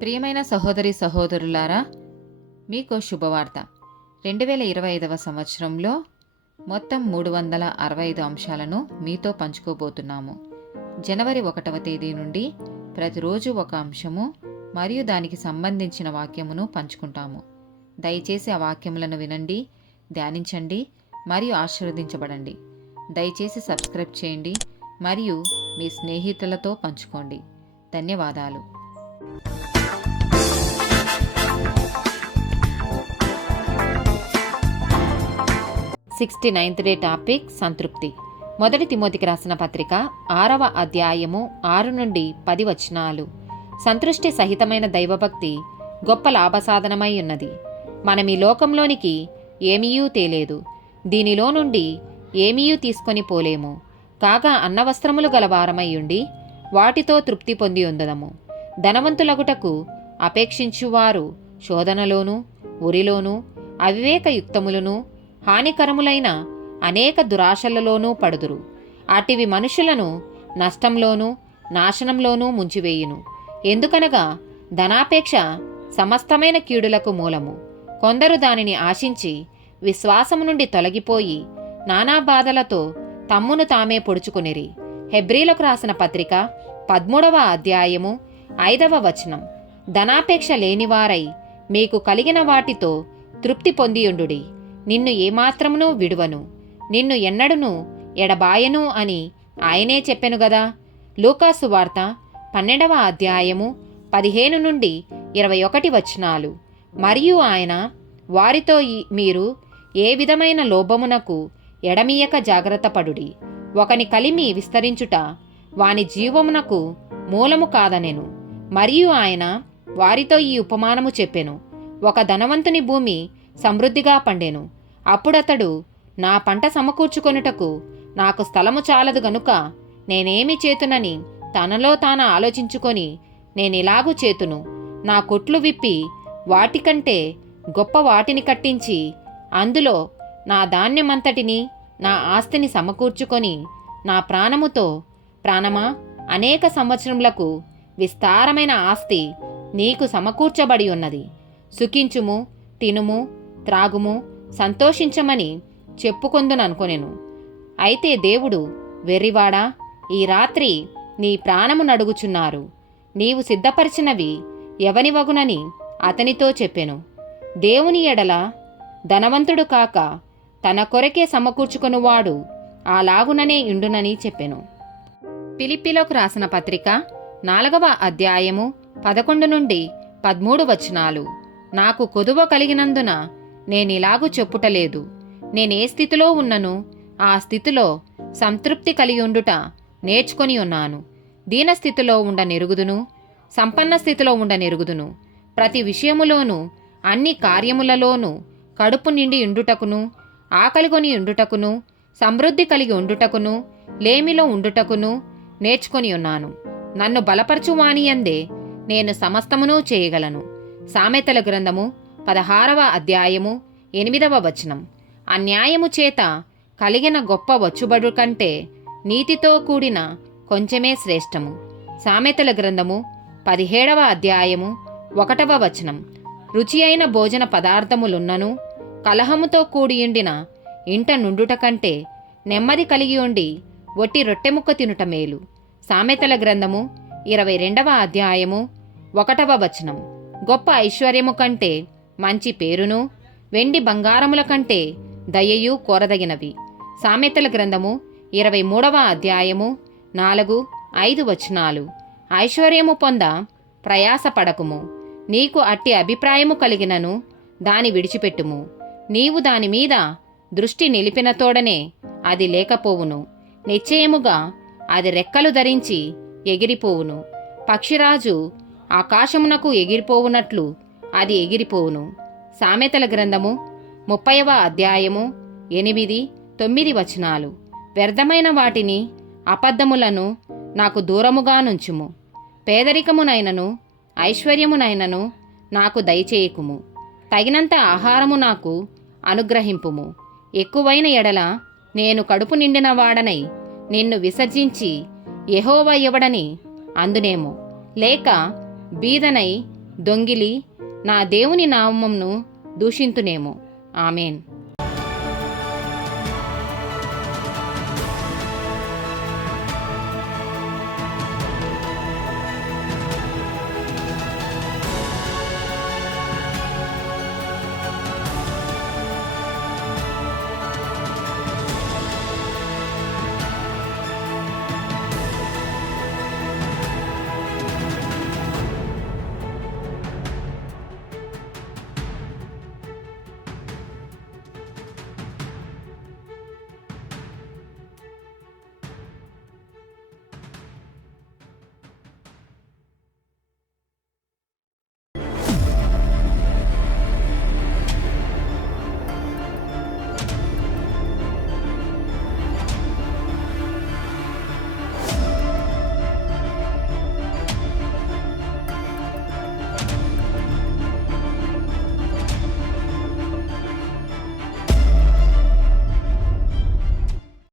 ప్రియమైన సహోదరి సహోదరులారా, మీకు శుభవార్త. 2025 సంవత్సరంలో మొత్తం 365 అంశాలను మీతో పంచుకోబోతున్నాము. జనవరి 1వ తేదీ నుండి ప్రతిరోజు ఒక అంశము మరియు దానికి సంబంధించిన వాక్యమును పంచుకుంటాము. దయచేసి ఆ వాక్యములను వినండి, ధ్యానించండి మరియు ఆశీర్వదించబడండి. దయచేసి సబ్స్క్రైబ్ చేయండి మరియు మీ స్నేహితులతో పంచుకోండి. ధన్యవాదాలు. 69th డే టాపిక్ సంతృప్తి. మొదటి తిమోతికి రాసిన పత్రిక 6వ అధ్యాయము 6 నుండి 10 వచనాలు. సంతృష్టి సహితమైన దైవభక్తి గొప్ప లాభసాధనమై ఉన్నది. మనం ఈ లోకంలోనికి ఏమీయూ తేలేదు, దీనిలో నుండి ఏమీయూ తీసుకొని పోలేము. కాగా అన్నవస్త్రములు గలవారమై ఉండి వాటితో తృప్తి పొంది ఉందదము. ధనవంతులగుటకు అపేక్షించువారు శోధనలోను ఉరిలోను అవివేకయుక్తములను హానికరములైన అనేక దురాశలలోనూ పడుదురు. అటివి మనుషులను నష్టంలోనూ నాశనంలోనూ ముంచివేయును. ఎందుకనగా ధనాపేక్ష సమస్తమైన కీడులకు మూలము. కొందరు దానిని ఆశించి విశ్వాసము నుండి తొలగిపోయి నానా బాధలతో తమ్మును తామే పొడుచుకొనిరి. హెబ్రీలకు రాసిన పత్రిక 13వ అధ్యాయము 5వ వచనం. ధనాపేక్ష లేనివారై మీకు కలిగిన వాటితో తృప్తి పొందియుండుడి. నిన్ను ఏమాత్రమునూ విడువను, నిన్ను ఎన్నడునూ ఎడబాయను అని ఆయనే చెప్పెను గదా. లూకాసు వార్త 12వ అధ్యాయము 15 నుండి 21 వచనాలు. మరియు ఆయన వారితో మీరు ఏ విధమైన లోభమునకు ఎడమీయక జాగ్రత్తపడుడి. ఒకని కలిమి విస్తరించుట వాని జీవమునకు మూలము కాదనెను. మరియు ఆయన వారితో ఈ ఉపమానము చెప్పెను. ఒక ధనవంతుని భూమి సమృద్ధిగా పండెను. అప్పుడతడు, నా పంట సమకూర్చుకొనుటకు నాకు స్థలము చాలదు గనుక నేనేమి చేతునని తనలో తాను ఆలోచించుకొని, నేనిలాగు చేతును, నా కొట్లు విప్పి వాటికంటే గొప్ప వాటిని కట్టించి అందులో నా ధాన్యమంతటిని నా ఆస్తిని సమకూర్చుకొని, నా ప్రాణముతో, ప్రాణమా, అనేక సంవత్సరములకు విస్తారమైన ఆస్తి నీకు సమకూర్చబడి ఉన్నది. సుఖించుము, తినుము, త్రాగుము, సంతోషించమని చెప్పుకొందుననుకొనెను. అయితే దేవుడు, వెర్రివాడా, ఈ రాత్రి నీ ప్రాణము నడుగుచున్నారు. నీవు సిద్ధపరిచినవి ఎవనివగునని అతనితో చెప్పెను. దేవుని ఎడల ధనవంతుడు కాక తన కొరకే సమకూర్చుకొనువాడు అలాగుననే ఇండునని చెప్పెను. ఫిలిప్పీలకు రాసిన పత్రిక 4వ అధ్యాయము 11 నుండి 13 వచనాలు. నాకు కొదువ కలిగినందున నేనిలాగు చెప్పుటలేదు. నేనే స్థితిలో ఉన్నను ఆ స్థితిలో సంతృప్తి కలిగి ఉండుట నేర్చుకొని ఉన్నాను. దీనస్థితిలో ఉండనెరుగుదును, సంపన్న స్థితిలో ఉండనెరుగుదును. ప్రతి విషయములోనూ అన్ని కార్యములలోనూ కడుపు నిండి ఉండుటకును, ఆకలిగొని ఉండుటకును, సమృద్ధి కలిగి ఉండుటకును, లేమిలో ఉండుటకును నేర్చుకొని ఉన్నాను. నన్ను బలపరచువానియందే నేను సమస్తమును చేయగలను. సామెతల గ్రంథము 16వ అధ్యాయము 8వ వచనం. అన్యాయము చేత కలిగిన గొప్ప వచ్చుబడు కంటే నీతితో కూడిన కొంచెమే శ్రేష్టము. సామెతల గ్రంథము 17వ అధ్యాయము 1వ వచనం. రుచి అయిన భోజన పదార్థములున్నను కలహముతో కూడియుండిన ఇంట నుండుట కంటే నెమ్మది కలిగి ఉండి ఒట్టి రొట్టెముక్క తినుట మేలు. సామెతల గ్రంథము 22వ అధ్యాయము 1వ వచనం. గొప్ప ఐశ్వర్యము కంటే మంచి పేరును, వెండి బంగారముల కంటే దయయు కోరదగినవి. సామెతల గ్రంథము 23వ అధ్యాయము 4, 5 వచనాలు. ఐశ్వర్యము పొంద ప్రయాసపడకుము. నీకు అట్టి అభిప్రాయము కలిగినను దాని విడిచిపెట్టుము. నీవు దాని మీద దృష్టి నిలిపిన తోడనే అది లేకపోవును. నిశ్చయముగా అది రెక్కలు ధరించి ఎగిరిపోవును. పక్షిరాజు ఆకాశమునకు ఎగిరిపోవునట్లు అది ఎగిరిపోవును. సామెతల గ్రంథము 30వ అధ్యాయము 8, 9 వచనాలు. వ్యర్థమైన వాటిని, అబద్ధములను నాకు దూరముగా నుంచుము. పేదరికమునైనను ఐశ్వర్యమునైనను నాకు దయచేయకుము. తగినంత ఆహారము నాకు అనుగ్రహింపుము. ఎక్కువైన ఎడల నేను కడుపు నిండిన వాడనై నిన్ను విసర్జించి యెహోవా ఎవడని అందునేమో, లేక బీదనై దొంగిలి నా దేవుని నామమును దూషింతునేమో. ఆమెన్.